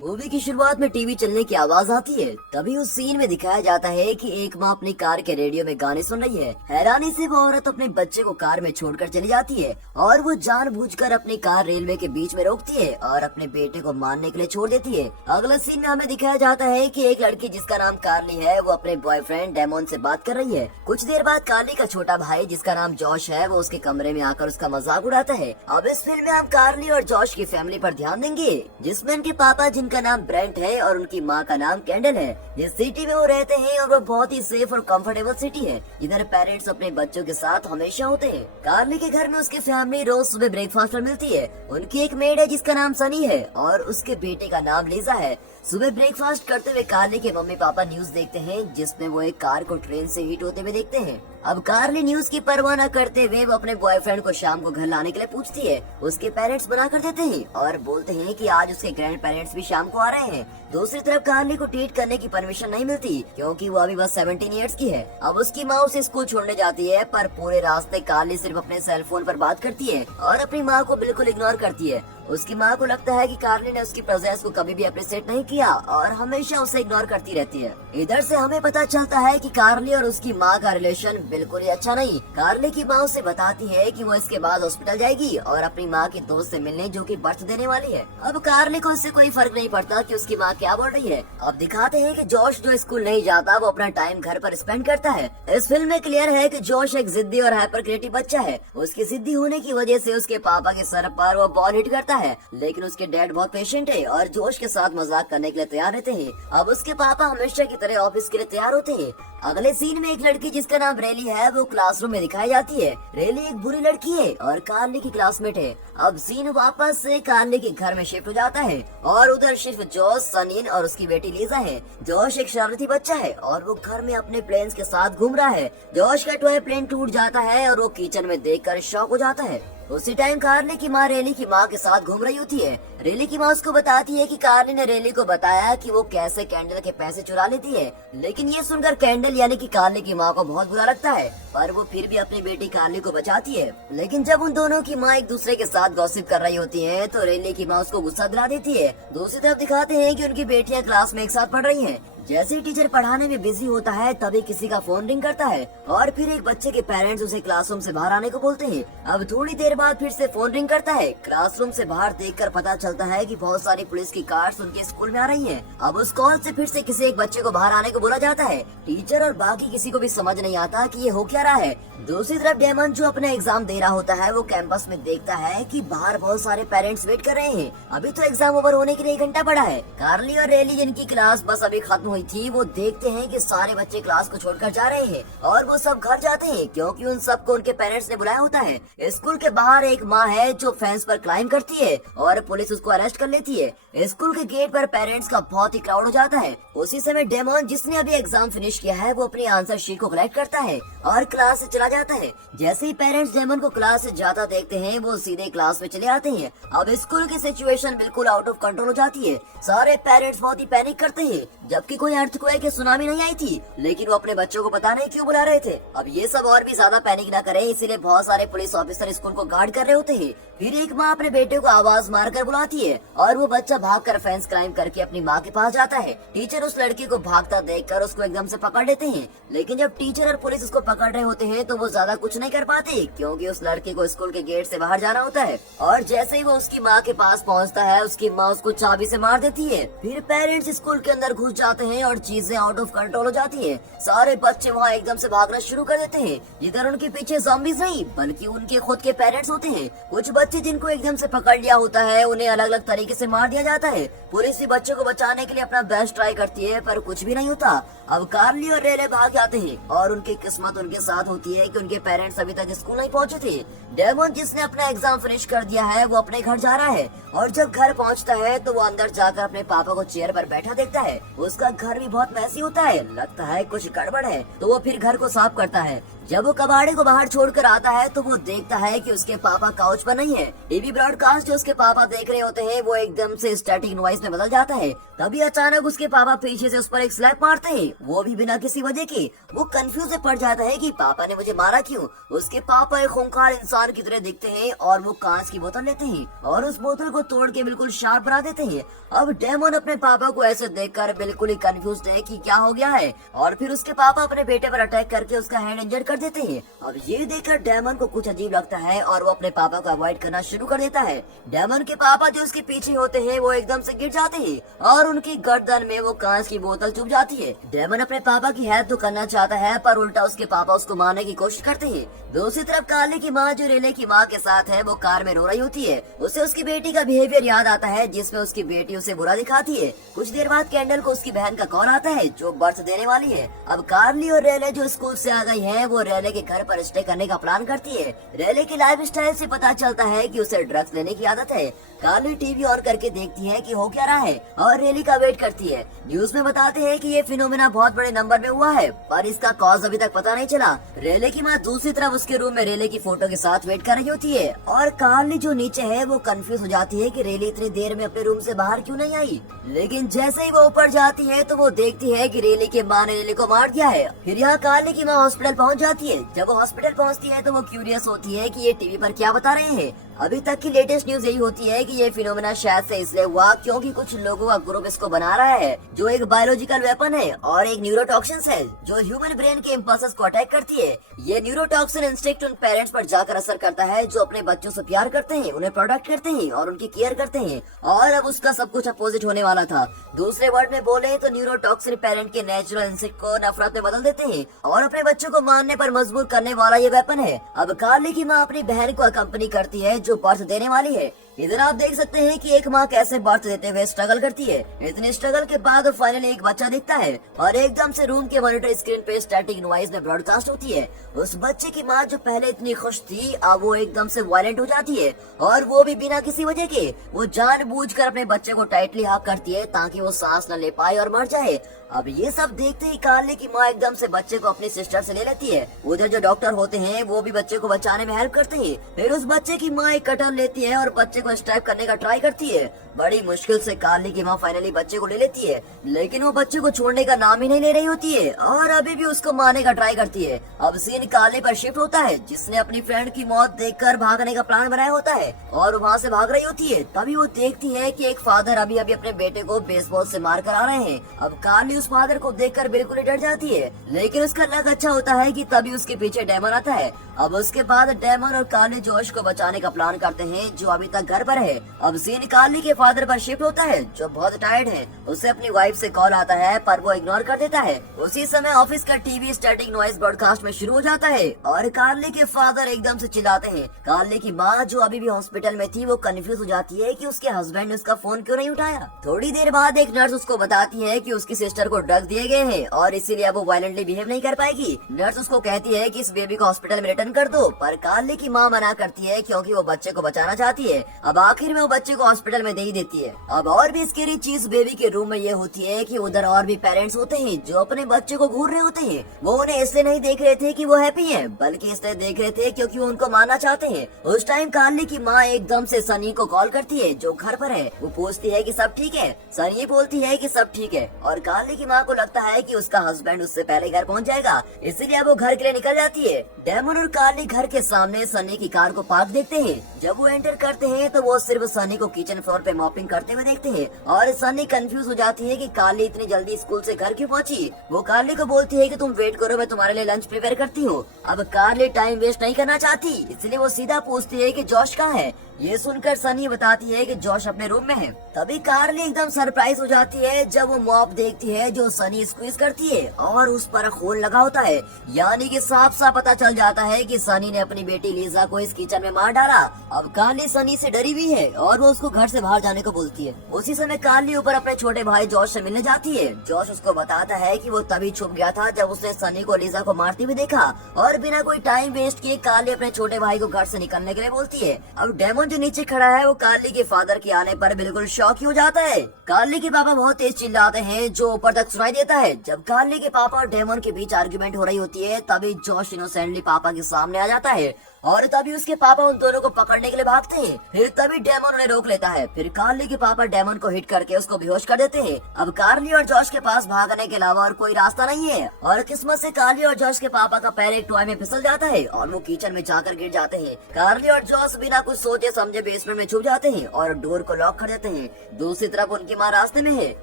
Movie की शुरुआत में टीवी चलने की आवाज आती है। तभी उस सीन में दिखाया जाता है कि एक माँ अपनी कार के रेडियो में गाने सुन रही है। हैरानी से वो औरत अपने बच्चे को कार में छोड़कर चली जाती है और वो जानबूझकर अपनी कार रेलवे के बीच में रोकती है और अपने बेटे को मारने के लिए छोड़ देती है। अगले सीन में हमें दिखाया जाता है कि एक लड़की जिसका नाम कार्ली है वो अपने बॉयफ्रेंड डेमोन से बात कर रही है। कुछ देर बाद कार्ली का छोटा भाई जिसका नाम जॉश है वो उसके कमरे में आकर उसका मजाक उड़ाता है। अब इस फिल्म में हम कार्ली और जॉश की फैमिली पर ध्यान देंगे, जिसमें उनके पापा जिनका नाम ब्रेंट है और उनकी माँ का नाम कैंडल है। जिस सिटी में वो रहते हैं और वो बहुत ही सेफ और कंफर्टेबल सिटी है। इधर पेरेंट्स अपने बच्चों के साथ हमेशा होते हैं। कार्ली के घर में उसकी फैमिली रोज सुबह ब्रेकफास्ट पर मिलती है। उनकी एक मेड है जिसका नाम सनी है और उसके बेटे का नाम लीजा है। सुबह ब्रेकफास्ट करते हुए कार्ली के मम्मी पापा न्यूज देखते हैं जिसमें वो एक कार को ट्रेन से हिट होते हुए देखते हैं। अब कार्ली न्यूज की परवाह न करते हुए वो अपने बॉयफ्रेंड को शाम को घर लाने के लिए पूछती है। उसके पेरेंट्स मना कर देते हैं और बोलते हैं कि आज उसके ग्रैंड पेरेंट्स भी शाम को आ रहे हैं। दूसरी तरफ कार्ली को ट्रीट करने की परमिशन नहीं मिलती क्योंकि वो अभी बस 17 इयर्स की है। अब उसकी माँ उसे स्कूल छोड़ने जाती है, पर पूरे रास्ते कार्ली सिर्फ अपने सेल फोन पर बात करती है और अपनी माँ को बिल्कुल इग्नोर करती है। उसकी माँ को लगता है कि कार्ली ने उसकी प्रेजेंस को कभी भी अप्रिशिएट नहीं किया और हमेशा उसे इग्नोर करती रहती है। इधर से हमें पता चलता है कि कार्ली और उसकी माँ का रिलेशन बिल्कुल ही अच्छा नहीं। कार्ली की माँ उसे बताती है कि वो इसके बाद हॉस्पिटल जाएगी और अपनी माँ की दोस्त से मिलने जो कि बर्थ देने वाली है। अब कार्ली को इससे कोई फर्क नहीं पड़ता कि उसकी माँ क्या बोल रही है। अब दिखाते हैं कि जॉश जो स्कूल नहीं जाता वो अपना टाइम घर पर स्पेंड करता है। इस फिल्म में क्लियर है कि जॉश एक जिद्दी और हाइपर क्रिएटिव बच्चा है। उसकी जिद्दी होने की वजह से उसके पापा के सर पर वो बॉल हिट करता है, लेकिन उसके डैड बहुत पेशेंट है और जोश के साथ मजाक करने के लिए तैयार रहते हैं। अब उसके पापा हमेशा की तरह ऑफिस के लिए तैयार होते हैं। अगले सीन में एक लड़की जिसका नाम रेली है वो क्लासरूम में दिखाई जाती है। रेली एक बुरी लड़की है और कार्ली की क्लासमेट है। अब सीन वापस से कार्ली के घर में शिफ्ट हो जाता है और उधर सिर्फ जोश, सनीन और उसकी बेटी लीजा है। जोश एक शरारती बच्चा है और वो घर में अपने प्लेन्स के साथ घूम रहा है। जोश का टॉय प्लेन टूट जाता है और वो किचन में देखकर शॉक हो जाता है। उसी टाइम कार्ली की माँ रेली की माँ के साथ घूम रही होती है। रेली की माँ उसको बताती है कि कार्ली ने रेली को बताया कि वो कैसे कैंडल के पैसे चुरा लेती है, लेकिन ये सुनकर कैंडल यानी कि कार्ली की माँ को बहुत बुरा लगता है, पर वो फिर भी अपनी बेटी कार्ली को बचाती है। लेकिन जब उन दोनों की माँ एक दूसरे के साथ गॉसिप कर रही होती है तो रेली की माँ उसको गुस्सा दिला देती है। दूसरी तरफ दिखाते हैं कि उनकी बेटियां क्लास में एक साथ पढ़ रही हैं। जैसे ही टीचर पढ़ाने में बिजी होता है तभी किसी का फोन रिंग करता है और फिर एक बच्चे के पेरेंट्स उसे क्लासरूम से बाहर आने को बोलते हैं। अब थोड़ी देर बाद फिर से फोन रिंग करता है। क्लासरूम से बाहर देखकर पता चलता है कि बहुत सारी पुलिस की कार्स उनके स्कूल में आ रही हैं। अब उस कॉल से फिर से किसी एक बच्चे को बाहर आने को बोला जाता है। टीचर और बाकी किसी को भी समझ नहीं आता कि ये हो क्या रहा है। दूसरी तरफ डेमन जो अपना एग्जाम दे रहा होता है वो कैंपस में देखता है कि बाहर बहुत सारे पेरेंट्स वेट कर रहे हैं। अभी तो एग्जाम ओवर होने के लिए 1 घंटा पड़ा है। कार्ली और रेली जिनकी क्लास बस अभी खत्म हुई थी वो देखते हैं कि सारे बच्चे क्लास को छोड़कर जा रहे हैं और वो सब घर जाते हैं क्योंकि उन सबको उनके पेरेंट्स ने बुलाया होता है। स्कूल के बाहर एक माँ है जो फेंस पर क्लाइंब करती है और पुलिस उसको अरेस्ट कर लेती है। स्कूल के गेट पर पेरेंट्स का बहुत ही क्राउड हो जाता है। उसी समय डेमन जिसने अभी एग्जाम फिनिश किया है वो अपनी आंसर शीट को कलेक्ट करता है और क्लास से चला जाता है। जैसे ही पेरेंट्स डेमन को क्लास से जाता देखते हैं वो सीधे क्लास में चले आते हैं। अब स्कूल की सिचुएशन बिल्कुल आउट ऑफ कंट्रोल हो जाती है। सारे पेरेंट्स बहुत ही पैनिक करते हैं, जबकि कोई अर्थक्वेक या सुनामी नहीं आई थी, लेकिन वो अपने बच्चों को पता नहीं क्यों बुला रहे थे। अब ये सब और भी ज्यादा पैनिक ना करे इसीलिए बहुत सारे पुलिस ऑफिसर स्कूल को गार्ड कर रहे होते हैं। फिर एक माँ अपने बेटे को आवाज मारकर बुलाती है और वो बच्चा भागकर फेंस क्लाइंब करके अपनी माँ के पास जाता है। टीचर उस लड़के को भागता देखकर उसको एकदम से पकड़ लेते हैं, लेकिन जब टीचर और पुलिस उसको पकड़ रहे होते हैं तो वो ज्यादा कुछ नहीं कर पाते क्योंकि उस लड़के को स्कूल के गेट से बाहर जाना होता है। और जैसे ही वो उसकी माँ के पास पहुँचता है उसकी माँ उसको चाबी से मार देती है। फिर पेरेंट्स स्कूल के अंदर घुस जाते हैं और चीजें आउट ऑफ कंट्रोल हो जाती है। सारे बच्चे वहाँ एकदम से भागना शुरू कर देते हैं। इधर उनके पीछे ज़ॉम्बीज़ नहीं बल्कि उनके खुद के पेरेंट्स होते हैं। कुछ बच्चे जिनको एकदम से पकड़ लिया होता है उन्हें अलग अलग तरीके से मार दिया जाता है। पुलिस भी बच्चों को बचाने के लिए अपना बेस्ट ट्राई करती है पर कुछ भी नहीं होता। अब कार्ली और रेले भाग जाते हैं और उनकी किस्मत उनके साथ होती है कि उनके पेरेंट्स अभी तक स्कूल नहीं पहुँचे थे। डेमन जिसने अपना एग्जाम फिनिश कर दिया है वो अपने घर जा रहा है और जब घर पहुँचता है तो वो अंदर जाकर अपने पापा को चेयर पर बैठा देखता है। उसका घर भी बहुत मैसी होता है, लगता है कुछ गड़बड़ है तो वो फिर घर को साफ करता है। जब वो कबाड़े को बाहर छोड़कर आता है तो वो देखता है कि उसके पापा काउच पर नहीं है। टीवी ब्रॉडकास्ट जो उसके पापा देख रहे होते हैं वो एकदम से स्टैटिक नॉइस में बदल जाता है। तभी अचानक उसके पापा पीछे से उस पर एक स्लैप मारते हैं, वो भी बिना किसी वजह के। वो कंफ्यूज पड़ जाता है कि पापा ने मुझे मारा क्यों। उसके पापा एक खूंखार इंसान की तरह दिखते हैं और वो कांच की बोतल लेते हैं और उस बोतल को तोड़ के बिल्कुल शार्प बना देते हैं। अब डेमन अपने पापा को ऐसे देखकर बिल्कुल ही कंफ्यूज है कि क्या हो गया है, और फिर उसके पापा अपने बेटे पर अटैक करके उसका हैंड इंजर्ड कर देते हैं। अब ये देखकर डेमन को कुछ अजीब लगता है और वो अपने पापा को अवॉइड करना शुरू कर देता है। डेमन के पापा जो उसके पीछे होते हैं वो एकदम से गिर जाते हैं और उनकी गर्दन में वो कांच की बोतल चुभ जाती है। डेमन अपने पापा की हेल्प तो करना चाहता है पर उल्टा उसके पापा उसको मारने की कोशिश करते हैं। दूसरी तरफ कार्ली की माँ जो रेले की माँ के साथ है वो कार में रो रही होती है। उसे उसकी बेटी का बिहेवियर याद आता है जिसमें उसकी बेटी उसे बुरा दिखाती है। कुछ देर बाद कैंडल को उसकी बहन का कॉल आता है जो बर्थ देने वाली है। अब कार्ली और रेले जो स्कूल से आ गई है वो रेले के घर पर स्टे करने का प्लान करती है। रेले की लाइफ स्टाइल से पता चलता है कि उसे ड्रग्स लेने की आदत है। कार्ली टीवी ऑन करके देखती है कि हो क्या रहा है और रेली का वेट करती है। न्यूज में बताते हैं कि ये फिनोमेना बहुत बड़े नंबर में हुआ है पर इसका कॉज अभी तक पता नहीं चला। रेले की माँ दूसरी तरफ उसके रूम में रेले की फोटो के साथ वेट कर रही होती है और कार्ली जो नीचे है वो कंफ्यूज हो जाती है कि रेली इतनी देर में अपने रूम से बाहर क्यों नहीं आई। लेकिन जैसे ही वो ऊपर जाती है तो वो देखती है कि रेली के माँ ने रेली को मार दिया है। फिर यहाँ कार्ली की माँ हॉस्पिटल पहुँच जाती है। जब वो हॉस्पिटल पहुँचती है तो वो क्यूरियस होती है कि ये टीवी पर क्या बता रहे हैं। अभी तक की लेटेस्ट न्यूज यही होती है कि ये फिनोमेना शायद से इसलिए हुआ क्योंकि कुछ लोगों का ग्रुप इसको बना रहा है जो एक बायोलॉजिकल वेपन है और एक न्यूरोटॉक्सिन है जो ह्यूमन ब्रेन के इम्पल्सेस को अटैक करती है। ये न्यूरोटॉक्सिन इंस्टिंक्ट उन पेरेंट्स पर जाकर असर करता है जो अपने बच्चों से प्यार करते हैं, उन्हें प्रोटेक्ट करते हैं और उनकी केयर करते हैं। और अब उसका सब कुछ अपोजिट होने वाला था। दूसरे वर्ड में बोले तो न्यूरोटॉक्सिन पेरेंट के नेचुरल इंस्टिंक्ट को नफरत में बदल देते हैं और अपने बच्चों को मारने पर मजबूर करने वाला ये वेपन है। अब कार्ली की माँ अपनी बहन को अकम्पनी करती है जो बर्थ देने वाली है। इधर आप देख सकते हैं कि एक माँ कैसे बर्थ देते हुए स्ट्रगल करती है। इतने स्ट्रगल के बाद फाइनली एक बच्चा दिखता है और एकदम से रूम के मॉनिटर स्क्रीन पे स्टैटिक नॉइज में ब्रॉडकास्ट होती है। उस बच्चे की माँ जो पहले इतनी खुश थी अब वो एकदम से वायलेंट हो जाती है और वो भी बिना किसी वजह के। वो जानबूझकर अपने बच्चे को टाइटली हग करती है ताकि वो सांस न ले पाए और मर जाए। अब ये सब देखते ही कार्ली की माँ एकदम से बच्चे को अपनी सिस्टर से ले लेती है। उधर जो डॉक्टर होते हैं वो भी बच्चे को बचाने में हेल्प करते हैं। फिर उस बच्चे की माँ एक कटर लेती है और बच्चे को स्ट्रैप करने का ट्राई करती है। बड़ी मुश्किल से कार्ली की माँ फाइनली बच्चे को ले लेती है लेकिन वो बच्चे को छोड़ने का नाम ही नहीं ले रही होती है और अभी भी उसको मारने का ट्राई करती है। अब सीन कार्ली पर शिफ्ट होता है जिसने अपनी फ्रेंड की मौत देखकर भागने का प्लान बनाया होता है और वहाँ से भाग रही होती है। तभी वो देखती है कि एक फादर अभी अभी अपने बेटे को बेसबॉल से मार कर आ रहे हैं। अब कार्ली उस फादर को देखकर बिल्कुल ही डर जाती है लेकिन उसका लक अच्छा होता है कि तभी उसके पीछे डेमन आता है। अब उसके बाद डेमन और कार्ली जोश को बचाने का प्लान करते हैं जो अभी तक घर पर है। अब सीन कार्ली के फादर पर शिफ्ट होता है जो बहुत टायर्ड है। उसे अपनी वाइफ से कॉल आता है पर वो इग्नोर कर देता है। उसी समय ऑफिस का टीवी स्टैटिक नॉइज ब्रॉडकास्ट में शुरू हो जाता है और कार्ली के फादर एकदम से चिल्लाते हैं। कार्ली की माँ जो अभी भी हॉस्पिटल में थी वो कंफ्यूज हो जाती है कि उसके हस्बैंड ने उसका फोन क्यों नहीं उठाया। थोड़ी देर बाद एक नर्स उसको बताती है कि उसकी सिस्टर को ड्रग्स दिए गए हैं और इसीलिए अब वो वायलेंटली बिहेव नहीं कर पाएगी। नर्स उसको कहती है कि इस बेबी को हॉस्पिटल में रिटर्न कर दो पर कार्ली की माँ मना करती है क्योंकि वो बच्चे को बचाना चाहती है। अब आखिर में वो बच्चे को हॉस्पिटल में दे ही देती है। अब और भी स्कैरी चीज बेबी के रूम में ये होती है कि उधर और भी पेरेंट्स होते हैं जो अपने बच्चे को घूर रहे होते हैं। वो उन्हें इसलिए नहीं देख रहे थे कि वो हैप्पी हैं बल्कि इसलिए देख रहे थे क्योंकि वो उनको मारना चाहते हैं। उस टाइम कार्ली की माँ एकदम से सनी को कॉल करती है जो घर पर है। वो पूछती है कि सब ठीक है। सनी बोलती है कि सब ठीक है और कार्ली की माँ को लगता है कि उसका हस्बैंड उससे पहले घर पहुँच जाएगा इसीलिए वो घर के लिए निकल जाती है। डेमन और कार्ली घर के सामने सनी की कार को पार्क देखते हैं। जब वो एंटर करते हैं तो वो सिर्फ सनी को किचन फ्लोर पे मॉपिंग करते हुए देखते हैं और सनी कंफ्यूज हो जाती है कि कार्ली इतनी जल्दी स्कूल से घर क्यों पहुंची। वो कार्ली को बोलती है कि तुम वेट करो मैं तुम्हारे लिए लंच प्रिपेयर करती हूँ। अब कार्ली टाइम वेस्ट नहीं करना चाहती इसलिए वो सीधा पूछती है कि जॉश कहाँ है। ये सुनकर सनी बताती है कि जॉश अपने रूम में है। तभी कार्ली एकदम सरप्राइज हो जाती है जब वो मॉप देखती है जो सनी स्क्वीज करती है और उस पर खून लगा होता है। यानी कि साफ साफ पता चल जाता है कि सनी ने अपनी बेटी लीजा को इस किचन में मार डाला। अब कार्ली सनी से डरी हुई है और वो उसको घर से बाहर जाने को बोलती है। उसी समय कार्ली ऊपर अपने छोटे भाई जॉश से मिलने जाती है। जॉश उसको बताता है कि वो तभी छुप गया था जब उसने सनी को लीजा को मारती हुई देखा और बिना कोई टाइम वेस्ट किए कार्ली अपने छोटे भाई को घर से निकलने के लिए बोलती है। अब डेमन जो नीचे खड़ा है वो कार्ली के फादर के आने पर बिल्कुल शॉक ही हो जाता है। कार्ली के पापा बहुत तेज चिल्लाते हैं जो ऊपर तक सुनाई देता है। जब कार्ली के पापा और डेमन के बीच आर्गुमेंट हो रही होती है तभी जॉश इनोसेंटली अपने पापा के सामने आ जाता है और तभी उसके पापा उन दोनों को पकड़ने के लिए भागते हैं। फिर तभी डेमन उन्हें रोक लेता है। फिर कार्ली के पापा डेमन को हिट करके उसको बेहोश कर देते हैं। अब कार्ली और जॉश के पास भागने के अलावा और कोई रास्ता नहीं है और किस्मत से कार्ली और जॉश के पापा का पैर एक टॉय में फिसल जाता है और वो किचन में जाकर गिर जाते हैं। कार्ली और जॉश बिना कुछ सोचे समझे बेसमेंट में छुप जाते हैं और डोर को लॉक कर देते हैं। दूसरी तरफ उनकी माँ रास्ते में है।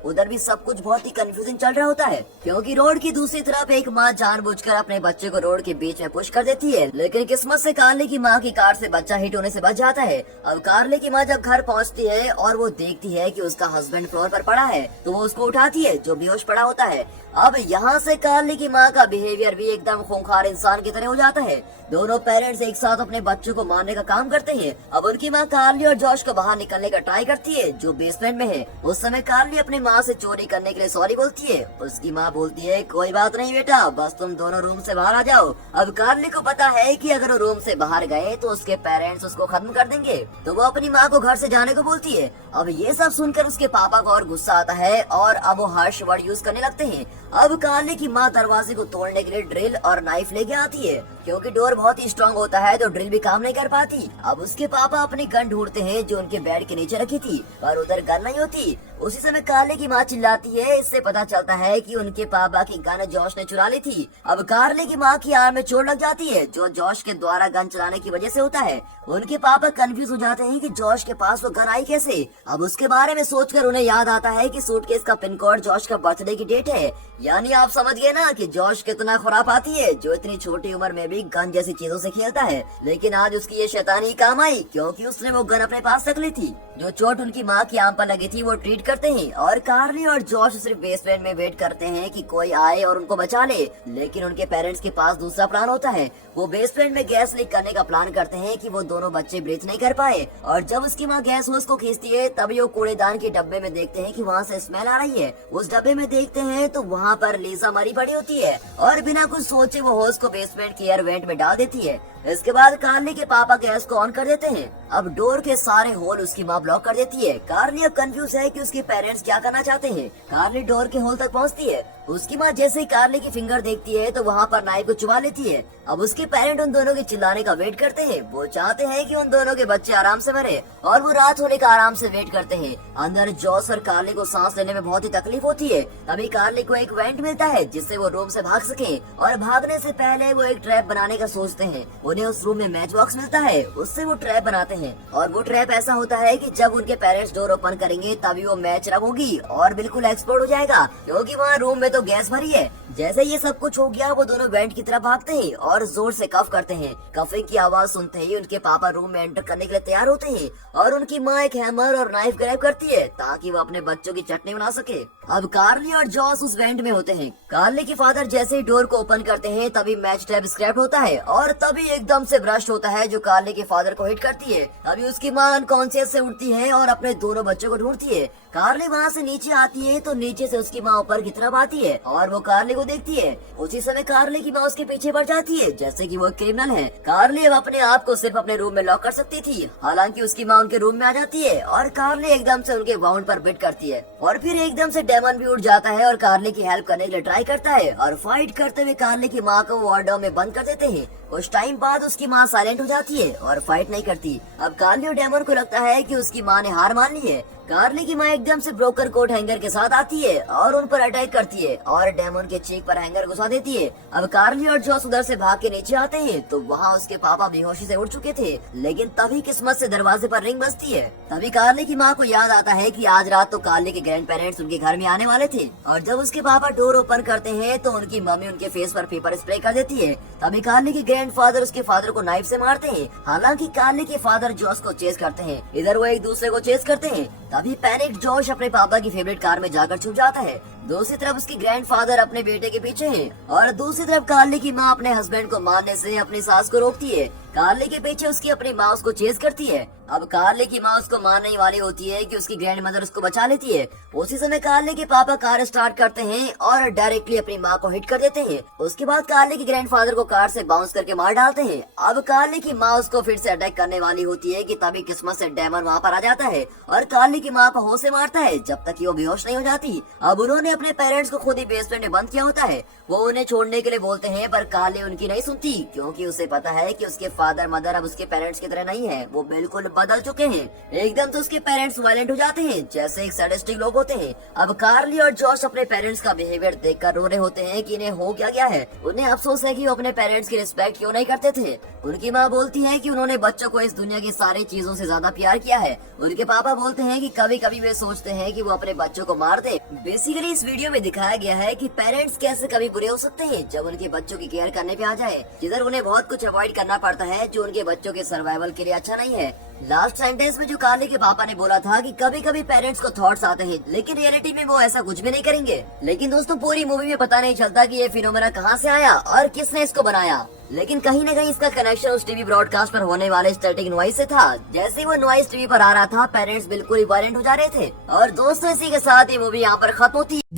उधर भी सब कुछ बहुत ही कंफ्यूजिंग चल रहा होता है क्योंकि रोड की दूसरी तरफ एक माँ जानबूझकर अपने बच्चे को रोड के बीच में पुश कर देती है, लेकिन किस्मत से कार्ली की माँ की कार से बच्चा हिट होने से बच जाता है। अब कार्ली की माँ जब घर पहुँचती है और वो देखती है कि उसका हस्बैंड फ्लोर पर पड़ा है तो वो उसको उठाती है जो बेहोश पड़ा होता है। अब यहाँ से कार्ली की माँ का बिहेवियर भी एकदम खूंखार इंसान की तरह हो जाता है। दोनों पेरेंट्स एक साथ अपने बच्चों को मारने का काम करते हैं। अब उनकी माँ कार्ली और जॉश को बाहर निकलने का ट्राई करती है जो बेसमेंट में है। उस समय कार्ली अपनी माँ से चोरी करने के लिए सॉरी बोलती है। उसकी माँ बोलती है कोई बात नहीं बेटा, बस तुम दोनों रूम से बाहर आ जाओ। अब कार्ली को पता है कि अगर वो रूम से बाहर गए तो उसके पेरेंट्स उसको खत्म कर देंगे, तो वो अपनी माँ को घर से जाने को बोलती है। अब ये सब सुनकर उसके पापा को और गुस्सा आता है और अब वो हार्श वर्ड यूज करने लगते हैं। अब कार्ली की माँ दरवाजे को तोड़ने के लिए ड्रिल और नाइफ लेके आती है। क्योंकि डोर बहुत ही स्ट्रांग होता है तो ड्रिल भी काम नहीं कर पाती। अब उसके पापा अपनी गन ढूंढते हैं जो उनके बेड के नीचे रखी थी, पर उधर गन नहीं होती। उसी समय कार्ली की माँ चिल्लाती है। इससे पता चलता है कि उनके पापा की गन जॉश ने चुरा ली थी। अब कार्ली की माँ की आर्म में चोट लग जाती है जो जॉश के द्वारा गन चलाने की वजह से होता है। उनके पापा कंफ्यूज हो जाते हैं कि जॉश के पास वो गन आई कैसे। अब उसके बारे में सोचकर उन्हें याद आता है कि सूटकेस का पिन कोड जॉश का बर्थडे की डेट है। यानी आप समझ गए ना कि जॉश कितना खुरापाती है जो इतनी छोटी उम्र में भी गन जैसी चीजों से खेलता है। लेकिन आज उसकी ये शैतानी काम आई क्योंकि उसने वो गन अपने पास रख ली थी। जो चोट उनकी माँ की आंख पर लगी थी वो ट्रीट करते हैं और कार्ली और जॉश सिर्फ बेसमेंट में वेट करते हैं कि कोई आए और उनको बचा ले। लेकिन उनके पेरेंट्स के पास दूसरा प्लान होता है। वो बेसमेंट में गैस लीक करने का प्लान करते हैं कि वो दोनों बच्चे ब्रीथ नहीं कर पाए। और जब उसकी माँ गैस होस को खींचती है तभी वो कूड़ेदान के डब्बे में देखते हैं कि वहाँ से स्मेल आ रही है। उस डब्बे में देखते हैं तो वहाँ पर लीजा मरी पड़ी होती है और बिना कुछ सोचे वो होस को बेसमेंट के एयर वेंट में डाल देती है। इसके बाद कार्ली के पापा गैस को ऑन कर देते हैं। अब डोर के सारे होल उसकी माँ ब्लॉक कर देती है। कार्ली अब कंफ्यूज है कि उसके पेरेंट्स क्या करना चाहते हैं। कार्ली डोर के होल तक पहुँचती है। उसकी माँ जैसे ही कार्ली की फिंगर देखती है तो वहाँ पर नाइफ को चुबा लेती है। अब उसके पेरेंट उन दोनों के चिल्लाने का वेट करते हैं। वो चाहते हैं कि उन दोनों के बच्चे आराम से मरे और वो रात होने का आराम से वेट करते हैं। अंदर जॉस और कार्ली को सांस लेने में बहुत ही तकलीफ होती है। तभी कार्ली को एक वेंट मिलता है जिससे वो रूम से भाग सके और भागने से पहले वो एक ट्रैप बनाने का सोचते हैं। उन्हें उस रूम में मैच बॉक्स मिलता है, उससे वो ट्रैप बनाते हैं और वो ट्रैप ऐसा होता है कि जब उनके पेरेंट्स डोर ओपन करेंगे तभी वो मैच रब होगी और बिल्कुल एक्सप्लोड हो जाएगा क्योंकि वहाँ रूम में तो गैस भरी है। जैसे ये सब कुछ हो गया वो दोनों वेंट की तरफ भागते हैं और जोर से कफ करते हैं। कफिंग की आवाज सुनते ही उनके पापा रूम में एंटर करने के लिए तैयार होते हैं और उनकी माँ एक हैमर और नाइफ ग्रैब करती है ताकि वो अपने बच्चों की चटनी बना सके। अब कार्ली और जॉस उस वेंट में होते हैं। कार्ली के फादर जैसे ही डोर को ओपन करते हैं तभी मैच टैब स्क्रैप होता है और तभी एकदम से ब्रस्ट होता है जो कार्ली के फादर को हिट करती है। अभी उसकी माँ अनकॉन्शियस से उठती है और अपने दोनों बच्चों को ढूंढती है। कार्ली वहाँ से नीचे आती है तो नीचे से उसकी माँ ऊपर की तरफ आती है और वो कार्ली को देखती है। उसी समय कार्ली की माँ उसके पीछे बढ़ जाती है जैसे कि वो क्रिमिनल है। कार्ली अब अपने आप को सिर्फ अपने रूम में लॉक कर सकती थी, हालांकि उसकी माँ उनके रूम में आ जाती है और कार्ली एकदम से उनके बाउंड पर बिट करती है और फिर एकदम से डेमन भी उठ जाता है और कार्ली की हेल्प करने के लिए ट्राई करता है और फाइट करते हुए कार्ली की माँ को वार्डरोब में बंद कर देते हैं। कुछ टाइम बाद उसकी माँ साइलेंट हो जाती है और फाइट नहीं करती। अब कार्ली और डेमन को लगता है कि उसकी माँ ने हार मान ली है। कार्ली की माँ एकदम से ब्रोकर कोट हैंगर के साथ आती है और उन पर अटैक करती है और डेमन के चीक पर हैंगर घुसा देती है। अब कार्ली और जॉस उधर से भाग के नीचे आते हैं तो वहाँ उसके पापा बेहोशी से उठ चुके थे, लेकिन तभी किस्मत से दरवाजे पर रिंग बजती है। तभी कार्ली की माँ को याद आता है कि आज रात तो कार्ली के ग्रैंड पेरेंट्स उनके घर में आने वाले थे और जब उसके पापा डोर ओपन करते हैं तो उनकी मम्मी उनके फेस पर पेपर स्प्रे कर देती है। तभी कार्ली के ग्रैंडफादर उसके फादर को नाइफ से मारते हैं। हालांकि कार्ली के फादर जॉस को चेस करते हैं, इधर वो एक दूसरे को चेस करते हैं। तभी पैनिक जॉश अपने पापा की फेवरेट कार में जाकर छुप जाता है। दूसरी तरफ उसके ग्रैंडफादर अपने बेटे के पीछे हैं और दूसरी तरफ कार्ली की माँ अपने हस्बैंड को मारने से अपनी सास को रोकती है। कार्ली के पीछे उसकी अपनी माँ उसको चेस करती है। अब कार्ली की माँ उसको मारने वाली होती है कि उसकी ग्रैंड मदर उसको बचा लेती है। उसी समय कार्ली के पापा कार स्टार्ट करते हैं और डायरेक्टली अपनी माँ को हिट कर देते हैं। उसके बाद कार्ली के ग्रैंडफादर को कार से बाउंस करके मार डालते हैं। अब कार्ली की माँ उसको फिर से अटैक करने वाली होती है कि तभी किस्मत से डेमन वहाँ पर आ जाता है और कार्ली की माँ को होश से मारता है जब तक कि वो बेहोश नहीं हो जाती। अब उन्होंने अपने पेरेंट्स को खुद ही बेसमेंट में बंद किया होता है। वो उन्हें छोड़ने के लिए बोलते हैं पर कार्ली उनकी नहीं सुनती, क्योंकि उसे पता है कि उसके फादर मदर अब उसके पेरेंट्स की तरह नहीं है, वो बिल्कुल बदल चुके हैं। एकदम तो उसके पेरेंट्स वायलेंट हो जाते हैं, जैसे एक सैडिस्टिक लोग होते हैं। अब कार्ली और जॉश अपने पेरेंट्स का बिहेवियर देखकर रो रहे होते हैं कि इन्हें हो क्या गया है। उन्हें अफसोस है कि वो अपने पेरेंट्स की रिस्पेक्ट क्यों नहीं करते थे। उनकी माँ बोलती है कि उन्होंने बच्चों को इस दुनिया की सारी चीजों से ज्यादा प्यार किया है। उनके पापा बोलते हैं कि कभी कभी वे सोचते हैं कि वो अपने बच्चों को मार दे। बेसिकली इस वीडियो में दिखाया गया है कि पेरेंट्स कैसे कभी बुरे हो सकते हैं जब उनके बच्चों की केयर करने पे आ जाए, जिधर उन्हें बहुत कुछ अवॉइड करना पड़ता है जो उनके बच्चों के सर्वाइवल के लिए अच्छा नहीं है। लास्ट सेंटेंस में जो कार्ली के पापा ने बोला था कि कभी कभी पेरेंट्स को थॉट्स आते हैं, लेकिन रियलिटी में वो ऐसा कुछ भी नहीं करेंगे। लेकिन दोस्तों पूरी मूवी में पता नहीं चलता कि ये फिनोमेना कहाँ से आया और किसने इसको बनाया, लेकिन कहीं न कहीं इसका कनेक्शन उस टीवी ब्रॉडकास्ट पर होने वाले स्टैटिक नॉइस से था। जैसे वो नॉइस टीवी पर आ रहा था, पेरेंट्स बिल्कुल ही वायलेंट हो जा रहे थे। और दोस्तों इसी के साथ ये मूवी यहाँ पर खत्म होती है।